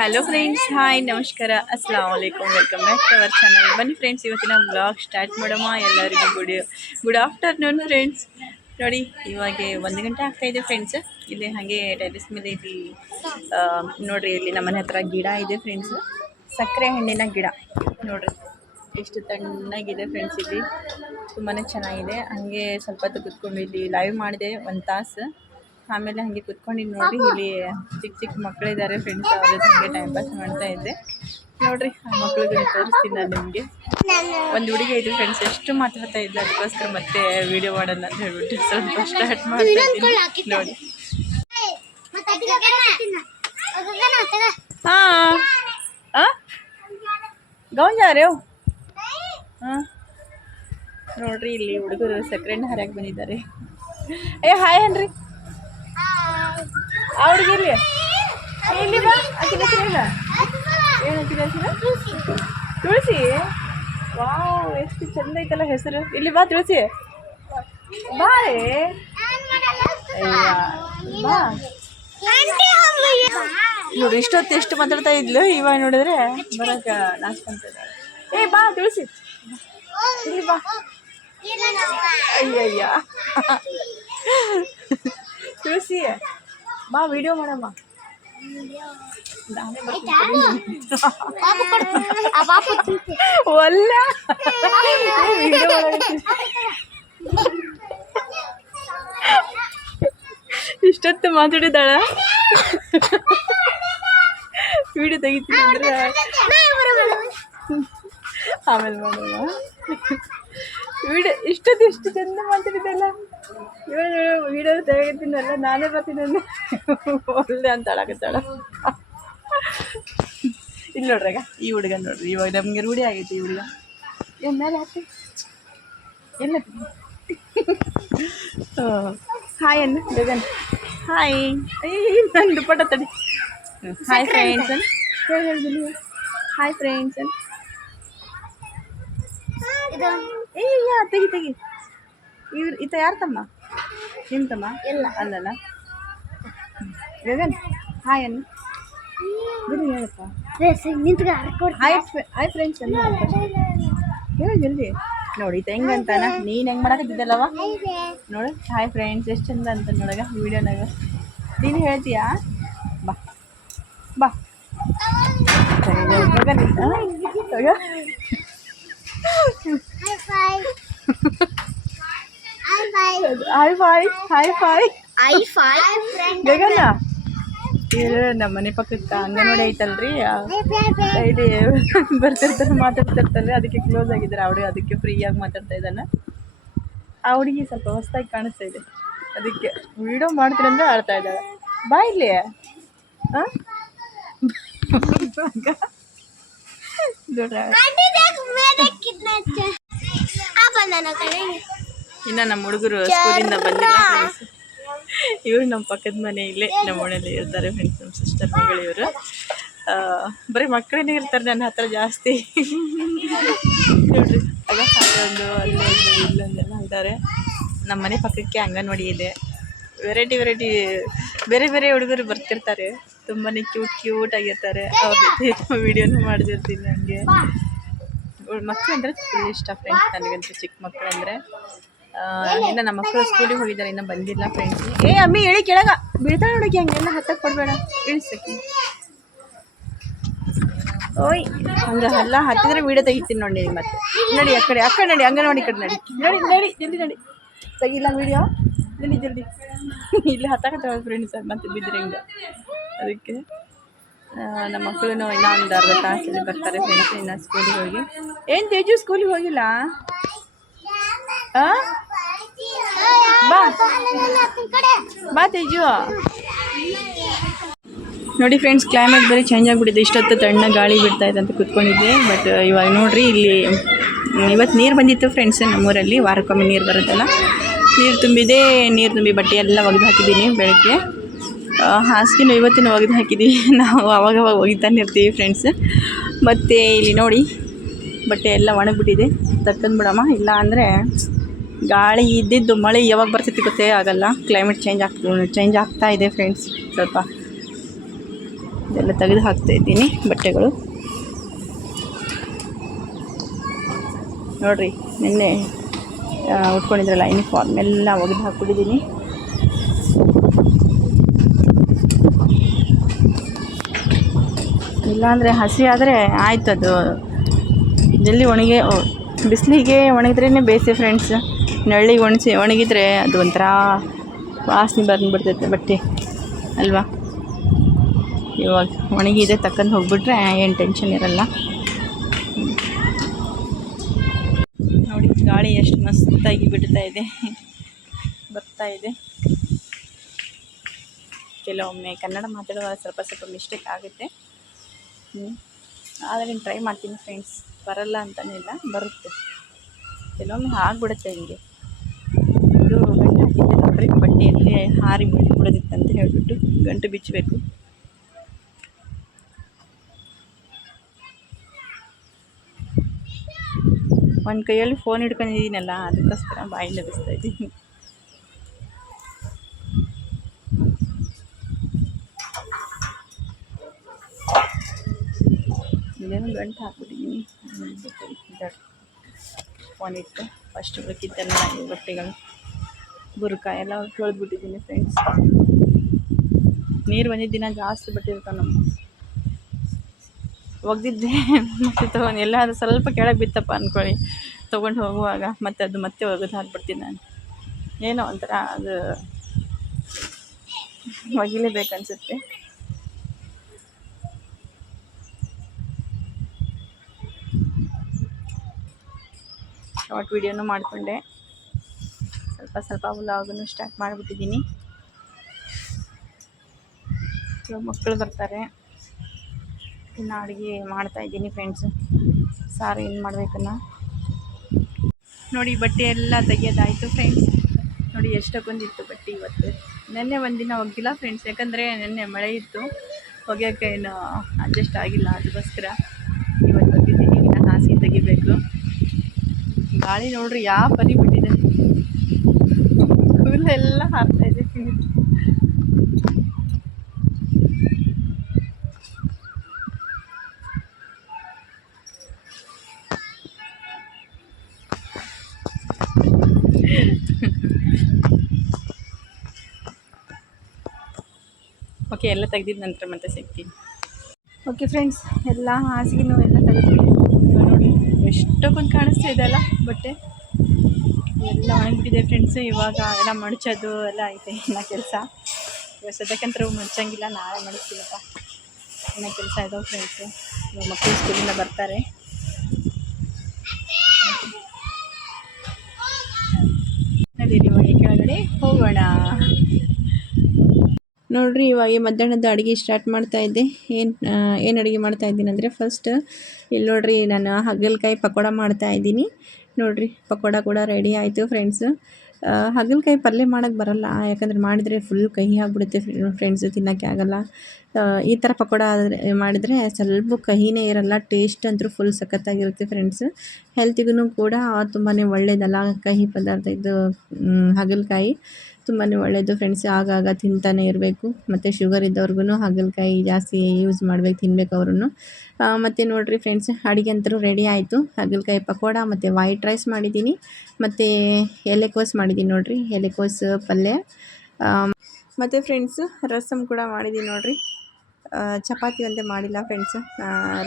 Hello friends hi ನಮಸ್ಕಾರ ಅಸ್ಲಾಂ ವಲೈಕಮ್ welcome back to our channel ಬನ್ನಿ ಫ್ರೆಂಡ್ಸ್ ಇವತ್ತಿನ ಬ್ಲಾಗ್ ಸ್ಟಾರ್ಟ್ ಮಾಡಮ್ಮ ಎಲ್ಲರಿಗೂ ಗುಡ್ ಗುಡ್ ಆಫ್ಟರ್ನೂನ್ ಫ್ರೆಂಡ್ಸ್ ನೋಡಿ, ಇವಾಗ ಒಂದು ಗಂಟೆ ಆಗ್ತಾ ಇದೆ ಫ್ರೆಂಡ್ಸ್ ಇಲ್ಲಿ ಹಾಗೆ ಟೆರೆಸ್ ಮೇಲೆ ಇಲ್ಲಿ ನೋಡ್ರಿ, ಇಲ್ಲಿ ನಮ್ಮನೆ ಹತ್ರ ಗಿಡ ಇದೆ ಫ್ರೆಂಡ್ಸ್ ಸಕ್ಕರೆ ಹಣ್ಣಿನ ಗಿಡ. ನೋಡಿರಿ, ಎಷ್ಟು ತಣ್ಣಗಿದೆ ಫ್ರೆಂಡ್ಸ್ ಇಲ್ಲಿ. ತುಂಬಾ ಚೆನ್ನಾಗಿದೆ. ಹಾಗೆ ಸ್ವಲ್ಪ ಹೊತ್ತು ಕುತ್ಕೊಂಡು ಇಲ್ಲಿ ಲೈವ್ ಮಾಡಿದೆ, ಒಂದು ತಾಸು. ಆಮೇಲೆ ಹಾಗೆ ಕುತ್ಕೊಂಡು ನೋಡಿ ಇಲ್ಲಿ ಚಿಕ್ಕ ಚಿಕ್ಕ ಮಕ್ಕಳಿದ್ದಾರೆ ಫ್ರೆಂಡ್ಸ್ ಅವ್ರ ಜೊತೆ ಟೈಮ್ ಪಾಸ್ ಮಾಡ್ತಾ ಇದ್ದೆ. ನೋಡ್ರಿ ಆ ಮಕ್ಳಿಗೆ ತೋರಿಸ್ತೀನಿ ನಾನು ನಿಮಗೆ. ಒಂದು ಹುಡುಗಿ ಇದ್ರು ಫ್ರೆಂಡ್ಸ್ ಎಷ್ಟು ಮಾತಾಡ್ತಾ ಇದ್ದೆ ಅದಕ್ಕೋಸ್ಕರ ಮತ್ತೆ ವಿಡಿಯೋ ಮಾಡೋಣ ಅಂತ ಹೇಳ್ಬಿಟ್ಟು ಸ್ವಲ್ಪ ಸ್ಟಾರ್ಟ್ ಮಾಡ್ತೀನಿ ನೋಡಿ. ಹಾಂ. ಹಾಂ ಗೌನ್ ಜಾರೆ ಹಾಂ. ನೋಡ್ರಿ ಇಲ್ಲಿ ಹುಡುಗರು ಸೆಕೆಂಡ್ ಹರಿಯಾಗಿ ಬಂದಿದ್ದಾರೆ. ಏ ಹಾಯ್ ಅನ್ರಿ ಆ ಹುಡುಗಿ ಇಲ್ಲಿ ಬಾ. ಆಕಿನ ಹೆಸರು ಏನು ತುಳಸಿ. ವಾವ್, ಎಷ್ಟು ಚಂದ ಐತಲ್ಲ ಹೆಸರು. ಇಲ್ಲಿ ಬಾ ತುಳಸಿ. ಬಾ ರೇ. ಅಯ್ಯ, ಬಾ. ನೋಡಿ, ಇಷ್ಟೊತ್ತು ಎಷ್ಟು ಮಾತಾಡ್ತಾ ಇದ್ಲು? ಇವಾಗ ನೋಡಿದ್ರೆ ಬರಕ ನಾಚ್ಕೊಂತ ಏ, ಬಾ ತುಳಸಿ. ಇಲ್ಲಿ ಬಾ. ಅಯ್ಯಯ್ಯ. ತುಳಸಿ ಬಾ ವಿಡಿಯೋ ಮಾಡಮ್ಮ. ಒಲ್ಲ ಇಷ್ಟೊತ್ತು ಮಾತಾಡಿದಾಳ ವಿಡಿಯೋ ತೆಗಿತೀನಿ ಅಂದ್ರೆ. ಆಮೇಲೆ ಮಾಡೋಣ. ವಿಡಿಯೋ ಇಷ್ಟೊತ್ತು ಎಷ್ಟು ಚಂದ ಮಾತಾಡಿದ್ದಲ್ಲ ಇವಾಗ ವಿಡಿಯೋ ತೆಗಿತೀನಲ್ಲ ನಾನೇ ಬರ್ತೀನಿ ಅಂದ್ರೆ ಒಳ್ಳೆ ಅಂತ ಅಳಕತ್ತಾಳ ಇಲ್ಲಿ ನೋಡ್ರಾಗ ಈ ಹುಡುಗ ನೋಡ್ರಿ ಇವಾಗ ನಮಗೆ ರೂಢಿ ಆಗೈತಿ ಈ ಹುಡುಗ ಏನ್ ಮೇಲೆ ಹಾಕಿ ಎಲ್ಲ ಹಾಯ್ ಅನ್ನ ಗಗನ್ ಹಾಯ್ ಅಯ್ಯ ನನ್ನ ದುಪ್ಪಟ್ಟ ತಡಿ ಹಾಯ್ ಫ್ರೆಂಡ್ಸ್ ಅನ್ ಹೇಳಿ ಹೇಳಿ ಹಾಯ್ ಫ್ರೆಂಡ್ಸ್ ಅನ್ ಏಯ್ಯ ತೆಗಿ ತೆಗಿ ಇವ್ರು ಈತ ಯಾರು ತಮ್ಮ? ನಿಮ್ಮ ತಮ್ಮ? ಇಲ್ಲ ಅಲ್ಲಲ್ಲ? ಗಗನ್ ಹಾಯ್ ಅನ್ನು ಬಿಡಿ ಹೇಳಪ್ಪ. ಹಾಯ್ ಹಾಯ್ ಫ್ರೆಂಡ್ಸ್ ಅನ್ನು ಹೇಳಿ ಜಲ್ದಿ. ನೋಡಿ ಈತ ಹೆಂಗಂತಾನ ನೀನು ಹೆಂಗೆ ಮಾಡಕತ್ತಿದ್ದಲ್ಲವ ನೋಡಿ ಹಾಯ್ ಫ್ರೆಂಡ್ಸ್ ಎಷ್ಟು ಚಂದ ಅಂತ ನೋಡಗ ವಿಡಿಯೋನಾಗ ನೀನು ಹೇಳ್ತೀಯಾ? ಬಾ. ಬಾ. ಗಗನ್ ಆ, ಫಾಯ್ ಹಾಯ್ ಫಾಯ್ ಐ ಫಾಯ್ ಗಗನ ಇದು ನಮ್ಮ ಮನೆ ಪಕ್ಕದ ನೋಡಿ ಐತಲ್ರಿ ಐಡಿ ಬರ್ತಿರ್ತಾರೆ ಮಾತಾಡ್ತಿರ್ತಾರೆ ಅದಕ್ಕೆ ಕ್ಲೋಸ್ ಆಗಿದ್ದಾರೆ ಅವಡಿ ಅದಕ್ಕೆ ಫ್ರೀಯಾಗಿ ಮಾತಾಡ್ತಾ ಇದ್ದಾನೆ ಆ ಹುಡುಗಿ ಸ್ವಲ್ಪ ಹೊಸ್ತಾಗಿ ಕಾಣಿಸ್ತಾ ಇದೆ ಅದಕ್ಕೆ ವಿಡಿಯೋ ಮಾಡ್ತೀನಿ ಅಂದ್ರೆ ಆಡ್ತಾ ಇದ್ದಾಳೆ ಬಾ ಇಲ್ಲಿ ಹಾಂ ಇನ್ನು ನಮ್ಮ ಹುಡುಗರು ಸ್ಕೂಲಿಂದ ಬಂದಿಲ್ಲ. ಇವರು ನಮ್ಮ ಪಕ್ಕದ ಮನೆ ಇಲ್ಲೇ ನಮ್ಮ ಮನೇಲಿ ಇರ್ತಾರೆ ಫ್ರೆಂಡ್ಸ್ ನಮ್ಮ ಸಿಸ್ಟರ್ ಮಗಳು ಇವರು. ಬರೀ ಮಕ್ಕಳೇ ಇರ್ತಾರೆ, ನನ್ನ ಹತ್ರ ಜಾಸ್ತಿ. ಅಲ್ಲೊಂದು, ಇಲ್ಲೊಂದೆಲ್ಲ ಇದ್ದಾರೆ. ನಮ್ಮ ಮನೆ ಪಕ್ಕಕ್ಕೆ ಅಂಗನವಾಡಿ ಇದೆ. ವೆರೈಟಿ ವೆರೈಟಿ ಬೇರೆ ಬೇರೆ ಹುಡುಗರು ಬರ್ತಿರ್ತಾರೆ. ತುಂಬಾ ಕ್ಯೂಟ್ ಕ್ಯೂಟ್ ಆಗಿರ್ತಾರೆ. ಅವ್ರ ಜೊತೆ ವೀಡಿಯೋನು ಮಾಡ್ತಿರ್ತೀನಿ ನನಗೆ ಮಕ್ಕಳು ಅಂದರೆ ಇಷ್ಟ ಫ್ರೆಂಡ್ಸ್ ನನಗಂತೂ, ಚಿಕ್ಕ ಮಕ್ಕಳು ಅಂದರೆ ಇನ್ನು ನಮ್ಮ ಮಕ್ಕಳು ಸ್ಕೂಲಿಗೆ ಹೋಗಿದ್ದಾರೆ ಇನ್ನೂ ಬಂದಿಲ್ಲ ಫ್ರೆಂಡ್ಸ್ ಏ ಅಮ್ಮಿ ಹೇಳಿ ಕೆಳಗ. ಬೀಳ್ತಾಳೆ ನೋಡಿ ಹಂಗೆಲ್ಲ ಹತ್ತಕ್ಕೆ ಕೊಡಬೇಡ. ಇಳಿಸಕ್ಕೆ ಓಯ್ ಹಂಗೆ ಎಲ್ಲ ಹತ್ತಿದ್ರೆ ವೀಡಿಯೋ ತೆಗಿತೀನಿ ನೋಡಿ ಮತ್ತೆ. ನಡಿ ಆ ಕಡೆ ಆ ಕಡೆ ನಡಿ ಅಂಗನವಾಡಿ ಕಡೆ ನಡಿ. ನಡಿ ನಡಿ ಜಲ್ದಿ ನಡಿ. ತೆಗಿಲ್ಲ ವೀಡಿಯೋ ಜಲ್ದಿ ಜಲ್ದಿ. ಇಲ್ಲಿ ಹತ್ತಕತ್ತಾವ ಫ್ರೆಂಡ್ಸ್ ಮತ್ತೆ ಬಿದ್ದರೆ ಹಿಂಗೆ. ಅದಕ್ಕೆ ನಮ್ಮ ಮಕ್ಕಳು ಇನ್ನೂ ಒಂದು ಅರ್ಧ ತಾಸಲ್ಲಿ ಬರ್ತಾರೆ ಫ್ರೆಂಡ್ಸ್ ಇನ್ನು ಸ್ಕೂಲಿಗೆ ಹೋಗಿ. ಏನು ತೇಜು ಸ್ಕೂಲಿಗೆ ಹೋಗಿಲ್ಲ? ಆ? ಬಾ. ಬಾ ತೇಜು ನೋಡಿ ಫ್ರೆಂಡ್ಸ್ ಕ್ಲೈಮೇಟ್ ಬರೀ ಚೇಂಜ್ ಆಗಿಬಿಟ್ಟಿದೆ. ಇಷ್ಟೊತ್ತು ತಣ್ಣ ಗಾಳಿ ಬಿಡ್ತಾ ಇದೆ ಅಂತ ಕುತ್ಕೊಂಡಿದ್ದೆ. ಬಟ್ ಇವಾಗ ನೋಡ್ರಿ ಇಲ್ಲಿ ಇವತ್ತು ನೀರು ಬಂದಿತ್ತು ಫ್ರೆಂಡ್ಸ್ ನಮ್ಮೂರಲ್ಲಿ. ವಾರಕ್ಕೊಮ್ಮೆ ನೀರು ಬರುತ್ತಲ್ಲ. ನೀರು ತುಂಬಿದೆ ನೀರು ತುಂಬಿ ಬಟ್ಟೆ ಎಲ್ಲ ಒಗೆದು ಹಾಕಿದ್ದೀನಿ ಬೆಳಗ್ಗೆ. ಹಾಸಿಗೆನೂ ಇವತ್ತಿನ ಒಗೆದು ಹಾಕಿದ್ದೀವಿ ನಾವು ಅವಾಗವಾಗ ಒಗಿತಾನೆ ಇರ್ತೀವಿ ಫ್ರೆಂಡ್ಸ್ ಮತ್ತು ಇಲ್ಲಿ ನೋಡಿ ಬಟ್ಟೆ ಎಲ್ಲ ಒಣಗಿಬಿಟ್ಟಿದೆ. ತಕ್ಕಂದು ಬಿಡಮ್ಮ ಇಲ್ಲ ಅಂದರೆ ಗಾಳಿ ಇದ್ದಿದ್ದು ಮಳೆ ಯಾವಾಗ ಬರ್ತೈತಿ ಗೊತ್ತೇ ಆಗಲ್ಲ. ಕ್ಲೈಮೇಟ್ ಚೇಂಜ್ ಆಗ್ತಾ ಚೇಂಜ್ ಆಗ್ತಾ ಇದೆ ಫ್ರೆಂಡ್ಸ್ ಸ್ವಲ್ಪ ಇದೆಲ್ಲ ತೆಗೆದು ಹಾಕ್ತಾ ಇದ್ದೀನಿ ಬಟ್ಟೆಗಳು. ನೋಡ್ರಿ, ನಿನ್ನೆ ಉಟ್ಕೊಂಡಿದ್ರಲ್ಲ ಯೂನಿಫಾರ್ಮ್ ಎಲ್ಲ ಒಗೆದು ಹಾಕ್ಬಿಟ್ಟಿದ್ದೀನಿ. ಇಲ್ಲಾಂದರೆ ಹಸಿ ಆದರೆ ಆಯ್ತು ಅದು ಜಲ್ದಿ ಒಣಗಿ ಬಿಸಿಲಿಗೆ ಒಣಗಿದ್ರೇ ಬೇಸಿ ಫ್ರೆಂಡ್ಸ್ ನೆರಳಿಗೆ ಒಣಸಿ, ಒಣಗಿದ್ರೆ ಅದು ಒಂಥರ ವಾಸನೆ ಬಂದುಬಿಡ್ತೈತೆ ಬಟ್ಟೆ, ಅಲ್ವಾ? ಇವಾಗ ಒಣಗಿದೆ ತಕ್ಕಂದು ಹೋಗ್ಬಿಟ್ರೆ ಏನು ಟೆನ್ಷನ್ ಇರಲ್ಲ. ನೋಡಿ, ಗಾಳಿ ಎಷ್ಟು ಮಸ್ತಾಗಿ ಬಿಡ್ತಾ ಇದೆ. ಬರ್ತಾ ಇದೆ. ಕೆಲವೊಮ್ಮೆ ಕನ್ನಡ ಮಾತಾಡುವಾಗ ಸ್ವಲ್ಪ ಸ್ವಲ್ಪ ಮಿಸ್ಟೇಕ್ ಆಗುತ್ತೆ. ಆದರೆ ಟ್ರೈ ಮಾಡ್ತೀನಿ ಫ್ರೆಂಡ್ಸ್ ಬರಲ್ಲ ಅಂತಲೇ ಇಲ್ಲ, ಬರುತ್ತೆ. ಕೆಲವೊಮ್ಮೆ ಆಗ್ಬಿಡುತ್ತೆ ಹಿಂಗೆ. ನೋಡ್ರಿ ಬಟ್ಟೆಯಲ್ಲಿ ಹಾರಿ ಬಿಡೋದಿತ್ತು ಅಂತ ಹೇಳಿಬಿಟ್ಟು ಗಂಟು ಬಿಚ್ಚಬೇಕು. ಒಂದು ಕೈಯಲ್ಲಿ ಫೋನ್ ಹಿಡ್ಕೊಂಡಿದ್ದೀನಲ್ಲ, ಅದಕ್ಕೋಸ್ಕರ ಬಾಯಿ ಲಭಿಸ್ತಾ ಇದ್ದೀನಿ. ಇದೇನು ಗಂಟು ಹಾಕ್ಬಿಟ್ಟಿದ್ದೀನಿ. ಫೋನ್ ಇಟ್ಟು ಫಸ್ಟ್ ಬೇಕಿದ್ದೆಲ್ಲ, ಈ ಬಟ್ಟೆಗಳು. ಬುರ್ಕ, ಎಲ್ಲ ತೊಳೆದ್ಬಿಟ್ಟಿದ್ದೀನಿ ಫ್ರೆಂಡ್ಸ್ ನೀರು ಬಂದಿದ್ದ ದಿನ ಜಾಸ್ತಿ ಬಿಟ್ಟಿರ್ತಾವೆ ನಮ್ಮ. ಒಗ್ದಿದ್ದೆ. ಮತ್ತೆ ತೊಗೊಂಡು ಎಲ್ಲಾದರೂ ಸ್ವಲ್ಪ ಕೆಳಗೆ ಬಿತ್ತಪ್ಪ ಅಂದ್ಕೊಳ್ಳಿ ತೊಗೊಂಡು ಹೋಗುವಾಗ ಮತ್ತೆ ಅದು ಮತ್ತೆ ಒಗೆದು ಹಾಕ್ಬಿಡ್ತೀನಿ ನಾನು. ಏನೋ ಒಂಥರ ಅದು ಒಗಿಲೇಬೇಕನ್ಸುತ್ತೆ ಶಾರ್ಟ್ ವಿಡಿಯೋನು ಮಾಡಿಕೊಂಡೆ. ಸ್ವಲ್ಪ ಸ್ವಲ್ಪ ವ್ಲಾಗನ್ನು ಸ್ಟಾರ್ಟ್ ಮಾಡಿಬಿಟ್ಟಿದ್ದೀನಿ ಮಕ್ಕಳು ಬರ್ತಾರೆ ಇನ್ನು ಅಡುಗೆ ಮಾಡ್ತಾ ಇದ್ದೀನಿ ಫ್ರೆಂಡ್ಸು ಸಾರು ಏನು ಮಾಡಬೇಕನ್ನ ನೋಡಿ, ಬಟ್ಟೆ ಎಲ್ಲ ತೆಗೆಯೋದಾಯಿತು ಫ್ರೆಂಡ್ಸ್ ನೋಡಿ ಎಷ್ಟಕ್ಕೊಂದಿತ್ತು ಬಟ್ಟೆ ಇವತ್ತು. ನೆನ್ನೆ ಒಂದಿನ ಹೋಗಿಲ್ಲ ಫ್ರೆಂಡ್ಸ್ ಯಾಕಂದರೆ ನೆನ್ನೆ ಮಳೆ ಇತ್ತು. ಒಗೆಯೋಕ್ಕೆ ಏನು ಅಡ್ಜಸ್ಟ್ ಆಗಿಲ್ಲ, ಅದಕ್ಕೋಸ್ಕರ ಇವತ್ತು ಹೋಗಿದ್ದೀನಿ. ಇನ್ನು ಹಾಸಿಗೆ ತೆಗಿಬೇಕು. ಗಾಳಿ ನೋಡ್ರಿ, ಯಾವ ಪರಿ ಕೂದಲೆಲ್ಲ ಹಾರ್ತಾ ಇದೆ ಓಕೆ ಎಲ್ಲ ತೆಗ್ದಿದ ನಂತರ ಮತ್ತೆ ಸಿಗ್ತೀನಿ. ಓಕೆ ಫ್ರೆಂಡ್ಸ್ ಎಲ್ಲ ಹಾಸಿಗೆನೂ ಎಲ್ಲ ಇವಾಗ ನೋಡಿ, ಎಷ್ಟೊಂದು ಕಾಣಿಸ್ತಾ ಇದೆಯಲ್ಲ ಬಟ್ಟೆ? ಎಲ್ಲ ಒಣಗಿಬಿಟ್ಟಿದೆ ಫ್ರೆಂಡ್ಸು ಇವಾಗ ಎಲ್ಲ ಮಡಚೋದು ಎಲ್ಲ ಐತೆ ಎಲ್ಲ ಕೆಲಸ. ಇವಾಗ ಸದ್ಯಕ್ಕಂತರೂ ಮಡ್ಚಂಗಿಲ್ಲ ನಾಳೆ ಮಡಿಸ್ತೀನಪ್ಪ ಇನ್ನ ಕೆಲಸ ಇದಾವೆ ಫ್ರೆಂಡ್ಸು ಇವಾಗ ಮಕ್ಕಳು ಸ್ಕೂಲಿಂದ ಬರ್ತಾರೆ. ಕೆಳಗಡೆ ಹೋಗೋಣ. ನೋಡ್ರಿ, ಇವಾಗ ಮಧ್ಯಾಹ್ನದ ಅಡುಗೆ ಸ್ಟಾರ್ಟ್ ಮಾಡ್ತಾ ಇದ್ದೆ. ಏನು ಏನು ಅಡುಗೆ ಮಾಡ್ತಾ ಇದ್ದೀನಿ ಅಂದರೆ ಫಸ್ಟ್ ಇಲ್ಲಿ ನೋಡ್ರಿ, ನಾನು ಹಗಲ್ಕಾಯಿ ಪಕೋಡ ಮಾಡ್ತಾ ಇದ್ದೀನಿ. ನೋಡ್ರಿ, ಪಕೋಡ ಕೂಡ ರೆಡಿ ಆಯಿತು ಫ್ರೆಂಡ್ಸು ಹಾಗಲಕಾಯಿ ಪಲ್ಯ ಮಾಡೋಕ್ಕೆ ಬರಲ್ಲ, ಯಾಕಂದರೆ ಮಾಡಿದರೆ ಫುಲ್ ಕಹಿ ಆಗಿಬಿಡುತ್ತೆ ಫ್ರೆಂಡ್ಸು ತಿನ್ನೋಕ್ಕೆ ಆಗಲ್ಲ. ಈ ಥರ ಪಕೋಡ ಆದರೆ, ಮಾಡಿದರೆ ಸ್ವಲ್ಪ ಕಹಿನೇ ಇರಲ್ಲ ಟೇಸ್ಟ್ ಅಂತೂ ಫುಲ್ ಸಖತ್ತಾಗಿರುತ್ತೆ ಫ್ರೆಂಡ್ಸ್ ಹೆಲ್ತಿಗೂ ಕೂಡ ತುಂಬಾ ಒಳ್ಳೆಯದಲ್ಲ ಕಹಿ ಪದಾರ್ಥ ಇದು ಹಾಗಲಕಾಯಿ ತುಂಬಾ ಒಳ್ಳೆಯದು ಫ್ರೆಂಡ್ಸ್ ಆಗಾಗ ತಿಂತಾನೆ ಇರಬೇಕು. ಮತ್ತು ಶುಗರ್ ಇದ್ದವ್ರಿಗೂ ಹಾಗಲಕಾಯಿ ಜಾಸ್ತಿ ಯೂಸ್ ಮಾಡಬೇಕು, ತಿನ್ಬೇಕು ಅವ್ರೂ ಮತ್ತು ನೋಡಿರಿ ಫ್ರೆಂಡ್ಸ್ ಅಡುಗೆ ಅಂತರೂ ರೆಡಿ ಆಯಿತು. ಹಾಗಲಕಾಯಿ ಪಕೋಡ, ಮತ್ತು ವೈಟ್ ರೈಸ್ ಮಾಡಿದ್ದೀನಿ. ಮತ್ತು ಎಲೆಕೋಸು ಮಾಡಿದ್ದೀನಿ ನೋಡಿರಿ ಎಲೆಕೋಸು ಪಲ್ಯ. ಮತ್ತು ಫ್ರೆಂಡ್ಸು ರಸಮ್ ಕೂಡ ಮಾಡಿದ್ದೀನಿ ನೋಡಿರಿ. ಚಪಾತಿ ಒಂದೇ ಮಾಡಿಲ್ಲ ಫ್ರೆಂಡ್ಸು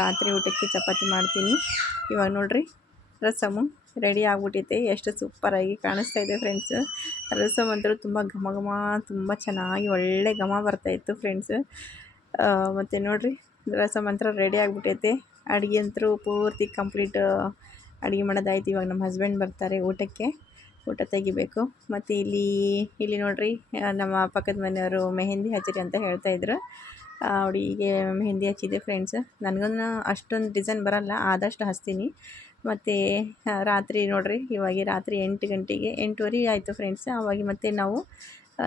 ರಾತ್ರಿ ಊಟಕ್ಕೆ ಚಪಾತಿ ಮಾಡ್ತೀನಿ. ಇವಾಗ ನೋಡಿರಿ, ರಸಮು. ರೆಡಿ ಆಗಿಬಿಟ್ಟೈತೆ ಎಷ್ಟು ಸೂಪರಾಗಿ ಕಾಣಿಸ್ತಾ ಇದೆ ಫ್ರೆಂಡ್ಸ್ ರಸಮ್ ಅಂತೂ ತುಂಬ ಘಮ ಘಮ, ತುಂಬ ಚೆನ್ನಾಗಿ ಒಳ್ಳೆ ಘಮ ಬರ್ತಾಯಿತ್ತು ಫ್ರೆಂಡ್ಸ್ ಮತ್ತು ನೋಡಿರಿ ರಸಮ್ ಅಂತರ ರೆಡಿ ಆಗಿಬಿಟ್ಟೈತೆ ಅಡುಗೆ ಅಂತೂ ಪೂರ್ತಿ ಕಂಪ್ಲೀಟ್ ಅಡುಗೆ ಮಾಡೋದಾಯ್ತು. ಇವಾಗ ನಮ್ಮ ಹಸ್ಬೆಂಡ್ ಬರ್ತಾರೆ ಊಟಕ್ಕೆ. ಊಟ ತೆಗಿಬೇಕು. ಮತ್ತು ಇಲ್ಲಿ ಇಲ್ಲಿ ನೋಡಿರಿ ನಮ್ಮ ಪಕ್ಕದ ಮನೆಯವರು ಮೆಹಂದಿ ಹಚ್ಚಿರಿ ಅಂತ ಹೇಳ್ತಾಯಿದ್ರು ಅವಳಿಗೆ ಮೆಹಂದಿ ಹಚ್ಚಿದೆ ಫ್ರೆಂಡ್ಸ್ ನನಗೂ ಅಷ್ಟೊಂದು ಡಿಸೈನ್ ಬರಲ್ಲ, ಆದಷ್ಟು ಹಚ್ತೀನಿ. ಮತ್ತು ರಾತ್ರಿ ನೋಡ್ರಿ, ಇವಾಗ ರಾತ್ರಿ ಎಂಟು ಗಂಟೆಗೆ, ಎಂಟುವರೆ ಆಯಿತು ಫ್ರೆಂಡ್ಸ್ ಆವಾಗ ಮತ್ತೆ ನಾವು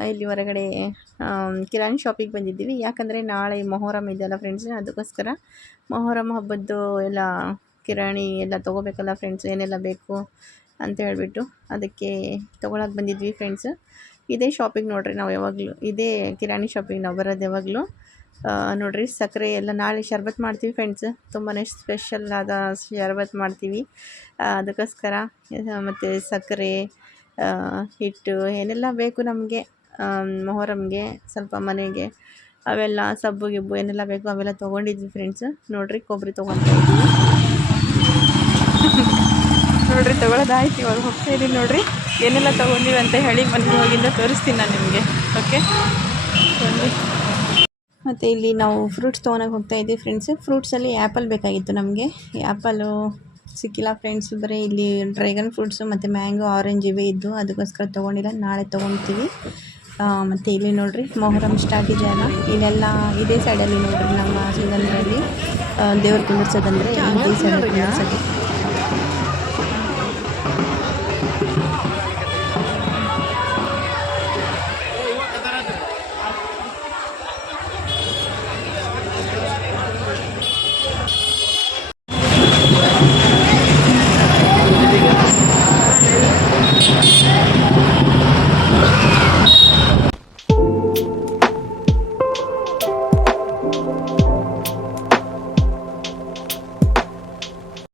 ಇಲ್ಲಿ ಹೊರಗಡೆ ಕಿರಾಣಿ ಶಾಪಿಗೆ ಬಂದಿದ್ದೀವಿ. ಯಾಕಂದರೆ ನಾಳೆ ಮೊಹರಂ ಇದೆಯಲ್ಲ ಫ್ರೆಂಡ್ಸ್ ಅದಕ್ಕೋಸ್ಕರ ಮೊಹರಂ ಹಬ್ಬದ್ದು ಎಲ್ಲ ಕಿರಾಣಿ ಎಲ್ಲ ತೊಗೋಬೇಕಲ್ಲ ಫ್ರೆಂಡ್ಸ್ ಏನೆಲ್ಲ ಬೇಕು ಅಂತ ಹೇಳಿಬಿಟ್ಟು ಅದಕ್ಕೆ ತೊಗೊಳಕ್ಕೆ ಬಂದಿದ್ವಿ ಫ್ರೆಂಡ್ಸ್ ಇದೇ ಶಾಪಿಗೆ ನೋಡ್ರಿ ನಾವು ಯಾವಾಗಲೂ, ಇದೇ ಕಿರಾಣಿ ಶಾಪಿಗೆ ನಾವು ಬರೋದು ಯಾವಾಗಲೂ. ನೋಡಿರಿ ಸಕ್ಕರೆ ಎಲ್ಲ ನಾಳೆ ಶರ್ಬತ್ ಮಾಡ್ತೀವಿ ಫ್ರೆಂಡ್ಸ್ ತುಂಬಾ ಸ್ಪೆಷಲ್ ಆದ ಶರ್ಬತ್ ಮಾಡ್ತೀವಿ. ಅದಕ್ಕೋಸ್ಕರ ಮತ್ತು ಸಕ್ಕರೆ ಹಿಟ್ಟು ಏನೆಲ್ಲ ಬೇಕು ನಮಗೆ ಮೊಹರಮ್ಗೆ ಸ್ವಲ್ಪ ಮನೆಗೆ. ಅವೆಲ್ಲ ಸಬ್ಬು ಗಿಬ್ಬು ಏನೆಲ್ಲ ಬೇಕು ಅವೆಲ್ಲ ತೊಗೊಂಡಿದ್ವಿ ಫ್ರೆಂಡ್ಸ್ ನೋಡಿರಿ ಕೊಬ್ಬರಿ ತೊಗೊತಾ ಇದ್ದೀವಿ ನೋಡ್ರಿ ತೊಗೊಳೋದಾಯ್ತು, ಇವಾಗ ಹೋಗ್ತಾ ಇದ್ದೀನಿ ನೋಡ್ರಿ. ಏನೆಲ್ಲ ತೊಗೊಂಡಿವಿ ಅಂತ ಹೇಳಿ ಮನೆಗೆ ಹೋಗಿಂದ ತೋರಿಸ್ತೀನಿ ನಾನು ನಿಮಗೆ. ಓಕೆ ಮತ್ತು ಇಲ್ಲಿ ನಾವು ಫ್ರೂಟ್ಸ್ ತೊಗೊಳಕ್ಕೆ ಹೋಗ್ತಾ ಇದ್ದೀವಿ ಫ್ರೆಂಡ್ಸ್ ಫ್ರೂಟ್ಸಲ್ಲಿ ಆ್ಯಪಲ್ ಬೇಕಾಗಿತ್ತು ನಮಗೆ. ಆ್ಯಪಲು ಸಿಕ್ಕಿಲ್ಲ ಫ್ರೆಂಡ್ಸ್ ಬರೀ ಇಲ್ಲಿ ಡ್ರ್ಯಾಗನ್ ಫ್ರೂಟ್ಸು ಮತ್ತು ಮ್ಯಾಂಗೋ ಆರೆಂಜ್ ಇವೆ ಇದ್ದು ಅದಕ್ಕೋಸ್ಕರ ತೊಗೊಂಡಿಲ್ಲ. ನಾಳೆ ತೊಗೊಳ್ತೀವಿ ಮತ್ತು ಇಲ್ಲಿ ನೋಡ್ರಿ, ಮೊಹರಂ ಸ್ಟಾರ್ಟ್ ಇದೆ ಅಲ್ಲ. ಇಲ್ಲೆಲ್ಲ ಇದೇ ಸೈಡಲ್ಲಿ ನೋಡ್ರಿ ನಮ್ಮ ಸಿಂಗಲ್ಲಿ ದೇವ್ರ ಕುಂದಿರ್ಸೋದಂದರೆ ಈ ಸೈಡಲ್ಲಿ ಕುಂದಿರ್ಸೋದು.